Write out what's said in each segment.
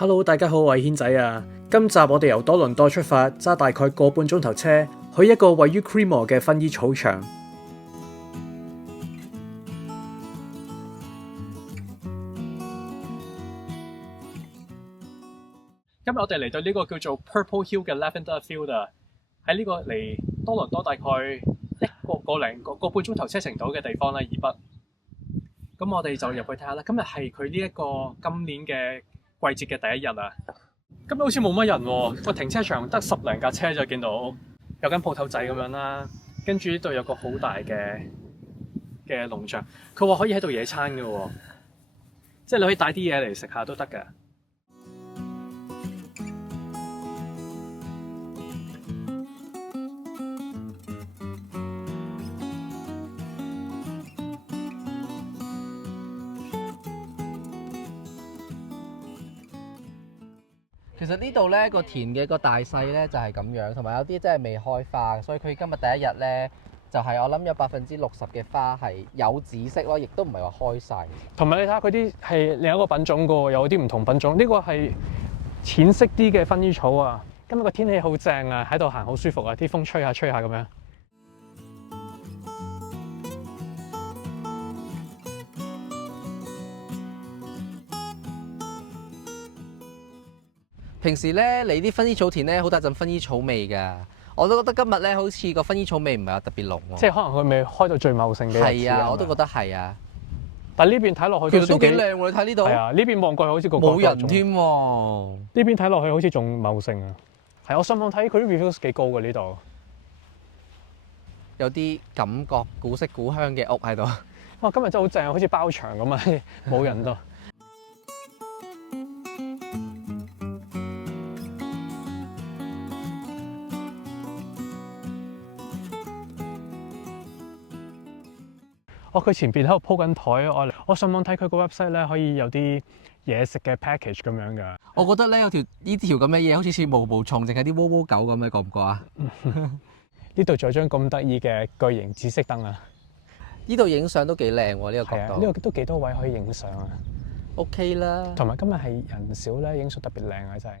Hello，大家好，我係軒仔啊。今集我哋由多倫多出發，揸大概個半鐘頭車，去一個位於 Creemore 嘅薰衣草場。今日我哋嚟到呢個叫做 Purple Hill 嘅 Lavender Field 啊，喺呢個離多倫多大概個半鐘頭車程度嘅地方啦，以北。咁我哋就入去睇下啦。今日係佢呢一個今年嘅季節嘅第一日啊。今日好似冇乜人喎，個停車場得10零架車就見到有間鋪頭仔咁樣啦。跟住呢度有個好大嘅農場，佢話可以喺度野餐嘅喎，即係你可以帶啲嘢嚟食下都得㗎。其實呢度呢個田嘅個大細呢就係咁樣，同埋有啲真係未開花，所以佢今日第一日呢，就係我諗有60%嘅花係有紫色咯，亦都唔係話開晒。同埋你睇下佢啲係另一個品種㗎喎，有啲唔同品種。呢個係淺色啲嘅薰衣草啊。今日個天氣好正啊，喺度行好舒服啊，啲風吹下咁樣。平時呢，你啲薰衣草田呢，好大陣薰衣草味㗎，我都覺得今日呢，好似個薰衣草味唔係話特別濃喎。即係可能佢未開到最茂盛嘅日子。係啊，我都覺得係啊。但係呢邊睇落去其實都幾靚喎，你睇呢度。係啊，呢邊望過去好似個冇人添喎。呢邊睇落去好似仲茂盛啊。係，我上網睇佢啲 reviews 幾高嘅呢度。有啲感覺古色古香嘅屋喺度。哇！今日真係好正，好似包場咁啊，冇人都。佢前邊喺度鋪緊台，我上網睇佢個 website 咧，可以有啲嘢食嘅 package 咁樣㗎。我覺得咧有呢條咁嘅嘢，好似毛毛蟲，淨係啲窩窩狗咁嘅，覺唔覺啊？呢度仲有張咁得意嘅巨型紫色燈啊！呢度影相都幾靚喎，呢個角度。呢度都幾多位可以影相啊 OK 啦。同埋今日係人少咧，影相特別靚啊！真係。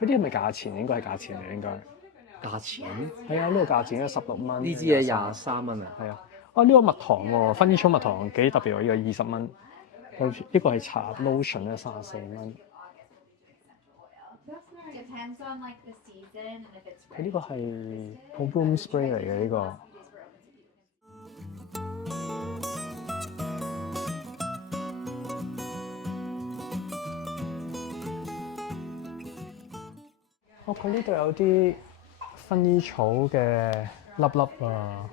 嗰啲係咪價錢？應該係價錢嚟，應該。價錢？係啊，呢個價錢16蚊。呢支嘢23蚊啊！係啊。呢個蜜糖喎，薰衣草蜜糖幾特別喎，呢個20蚊。呢個係搽 lotion 咧，34蚊。佢呢個係 room spray 嚟嘅呢個。佢呢度有啲薰衣草嘅粒粒啊，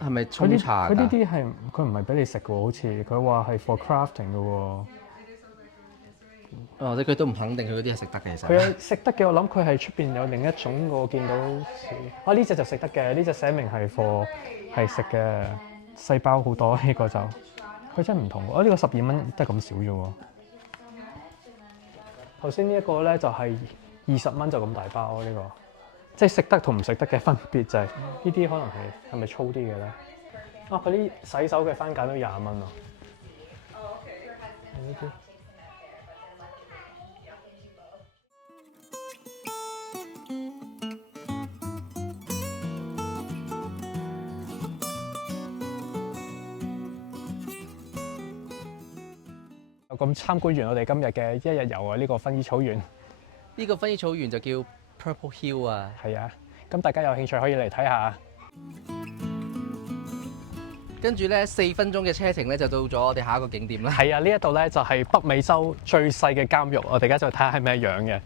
係咪沖茶㗎？佢呢啲係佢唔係俾你食嘅喎，好似佢話係 for crafting 嘅喎。或者佢都唔肯定佢嗰啲係食得嘅，其實。佢有食得嘅，我諗佢係出邊有另一種我見到呢隻就食得嘅，呢隻寫明係 for 係食嘅，細胞好多呢個就佢真係唔同喎。呢個12蚊得咁少啫喎。頭先呢一個咧就係20蚊就咁大包呢個，即係食得同唔食得嘅分別就係呢啲可能係咪粗啲嘅咧？佢啲洗手嘅番梘都20蚊啊！呢啲。咁參觀完我哋今日嘅一日遊啊，呢個薰衣草園。呢個薰衣草園就叫 Purple Hill 啊。係啊，咁大家有興趣可以嚟睇下。跟住咧4分鐘嘅車程咧就到咗我哋下一個景點啦。係啊，呢一度咧就係北美洲最細嘅監獄，我哋而家就睇下係咩樣嘅，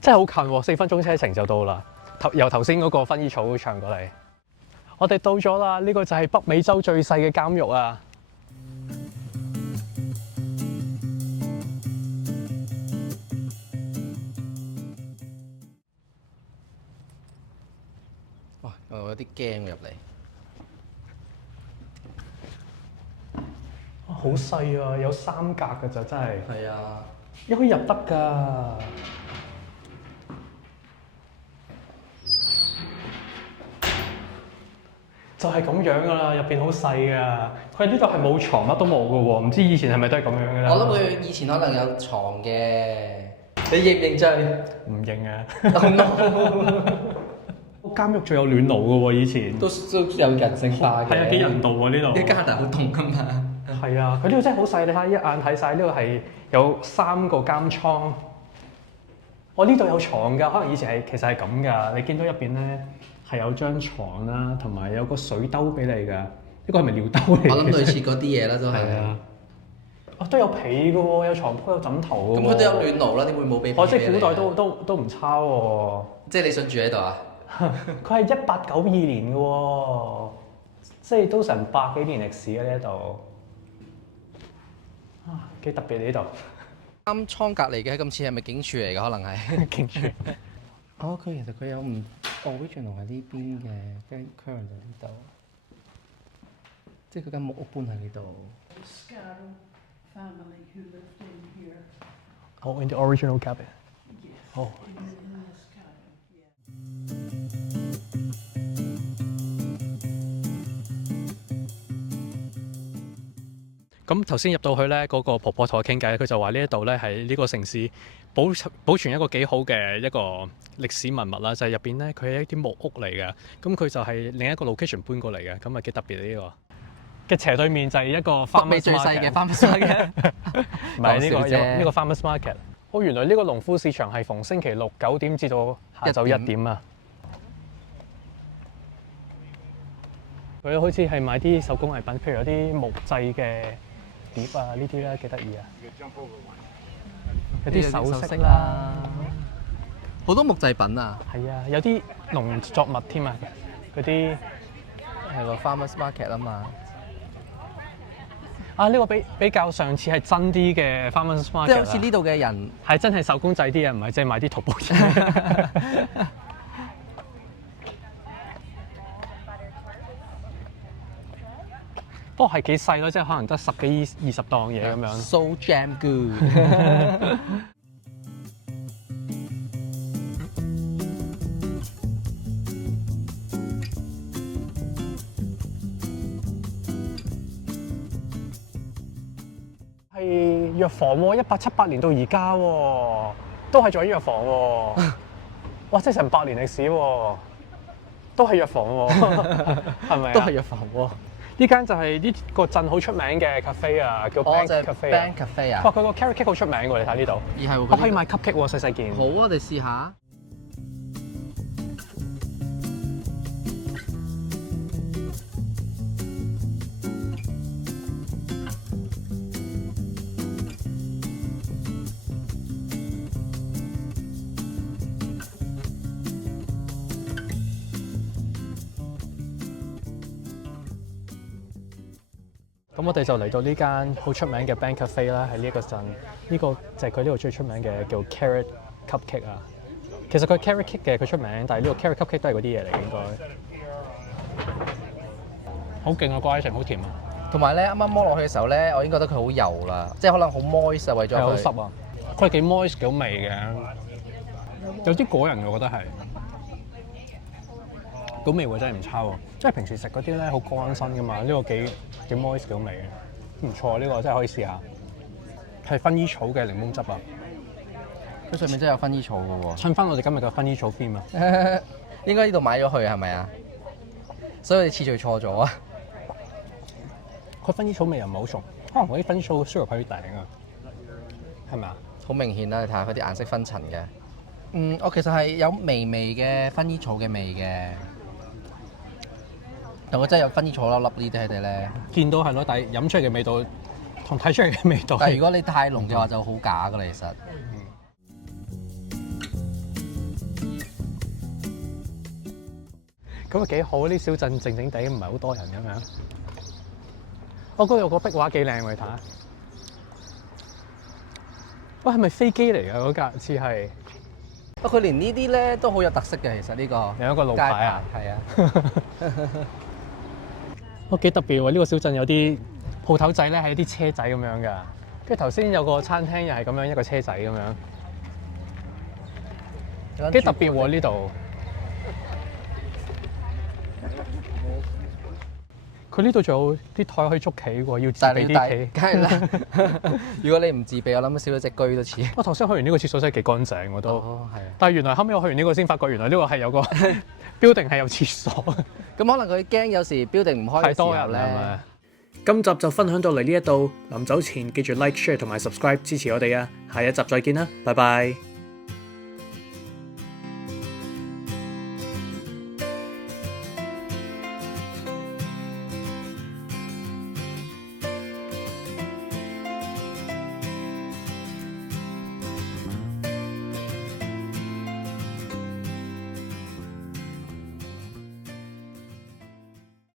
真係好近喎，4分鐘車程就到啦。由頭先嗰個薰衣草場過嚟，我哋到咗啦。呢個就係北美洲最細嘅監獄啊！啲驚入嚟。好細啊，有3格㗎咋，真係。係啊，可以入得㗎。就係咁樣㗎啦，入邊好細㗎。佢呢度係冇床，乜都冇㗎喎，唔知以前係咪都係咁樣㗎啦？我諗佢以前可能有床嘅。你認唔認真？唔認啊！ Oh no！監獄仲有暖爐㗎喎，以前。都有人性化嘅。係啊，幾人道喎呢度。啲加拿大好凍㗎嘛。係啊，佢呢度真係好細，你睇一眼睇晒，呢度係有3個監倉。我呢度有床㗎，可能以前其實係咁㗎。你見到入邊咧係有張床啦，同埋有個水兜俾你㗎。呢個係咪尿兜嚟？我諗類似嗰啲嘢啦，都係。係啊。都有被㗎喎，有床鋪有枕頭㗎喎。咁佢都有暖爐啦，點會冇被？即係古代都唔差喎。即係你想住喺度啊？佢係1892年㗎喎，即係都成100幾年歷史啊！呢一度啊，幾特別呢度。監倉隔離嘅今次係咪警署嚟㗎？可能係警署。哦，佢其實佢有唔 original 喺呢邊嘅，跟 current 喺呢度，即係佢間木屋搬喺呢度。Family who lived in here. Oh, in the original cabin. Yes. Oh. In this cabin. Yeah. 咁頭先入到去咧，嗰個婆婆同我傾偈，佢就話呢一度咧係呢個城市保存一個幾好嘅一個歷史文物啦，就係入邊咧佢係一啲木屋嚟嘅，咁佢就係另一個 location 搬過嚟嘅，咁啊幾特別呢個。嘅斜對面就係一個 farmers market，最細嘅 farmers market，唔係呢個 farmers market。哦，原來呢個農夫市場係逢星期六9點至到下晝1點啊。佢好似係買啲手工藝品，譬如有啲木製嘅碟啊，呢啲咧幾得意啊！有啲首飾啦，好多木製品啊！係啊，有啲農作物添啊，嗰啲係個 farmers market 啊嘛。啊，呢個比較上次係真啲嘅 farmers market，即係好似呢度嘅人係真係手工仔啲啊，唔係淨係買啲淘寶嘢。不過係幾細咯，即係可能得10幾20檔嘢咁樣。So jam good！係藥房喎，1878年到而家喎，都係做緊藥房喎。哇！即係成100年歷史喎，都係藥房喎，係咪啊？都係藥房喎。呢間就係呢個鎮好出名嘅 cafe 啊，叫 Bank Cafe。Bank Cafe 啊！哇！佢個 carrot cake 好出名喎，你睇呢度。而係我可以買 cupcake 喎，細細件。好啊，我哋試下。咁我哋就嚟到呢間好出名嘅 Bank Cafe 啦，喺呢一個鎮。呢個就係佢呢度最出名嘅叫 carrot cupcake 啊。其實佢 carrot cake 嘅佢出名，但係呢個 carrot cupcake 都係嗰啲嘢嚟嘅應該。好勁啊！瓜一成好甜啊！同埋咧，啱啱摸落去嘅時候咧，我已經覺得佢好油啦，即係可能好 moist 啊，為咗係好佢。濕啊！佢係幾 moist 幾好味嘅，有啲果仁我覺得係。個味喎真係唔差喎，即係平時食嗰啲咧好乾身噶嘛，呢個幾 moist 幾好味嘅，唔錯，呢個真係可以試下。係薰衣草嘅檸檬汁啊！佢上面真係有薰衣草嘅喎。襯翻我哋今日嘅薰衣草 theme 啊！應該呢度買咗去係咪啊？所以我哋次序錯咗啊！佢薰衣草味又唔係好重，可能我啲薰衣草 syrup 喺頂啊，係咪啊？好明顯啦，你睇下佢啲顏色分層嘅。我其實係有微微嘅薰衣草嘅味嘅。但我真係有薰衣草粒粒呢啲喺度咧，見到係咯，但係飲出嚟嘅味道同睇出嚟嘅味道。但係如果你太濃嘅話，就好假㗎啦，其實。咁啊幾好，啲小鎮靜靜地，唔係好多人咁樣。我嗰度有個壁畫幾靚喎，你睇下。喂，係咪飛機嚟㗎嗰架？似係。佢連呢啲咧都好有特色嘅，其實呢個有一個路街牌啊，係啊，都幾特別喎！呢個小鎮有啲鋪頭仔咧係一啲車仔咁樣㗎，跟住頭先有個餐廳又係咁樣一個車仔咁樣，幾特別喎呢度。佢呢度仲有啲台可以捉棋喎，要自備啲棋。梗係啦。如果你唔自備，我諗少咗隻居都似。我頭先去完呢個廁所真係幾乾淨我都，哦，係啊。但係原來後尾我去完呢個先發覺，原來呢個係有個 building 係有廁所。咁可能佢驚有時 building 唔開嘅太時候多人啦係咪咧。今集就分享到嚟呢一度，臨走前記住 like、share 同埋 subscribe 支持我哋啊！下一集再見啦，拜拜。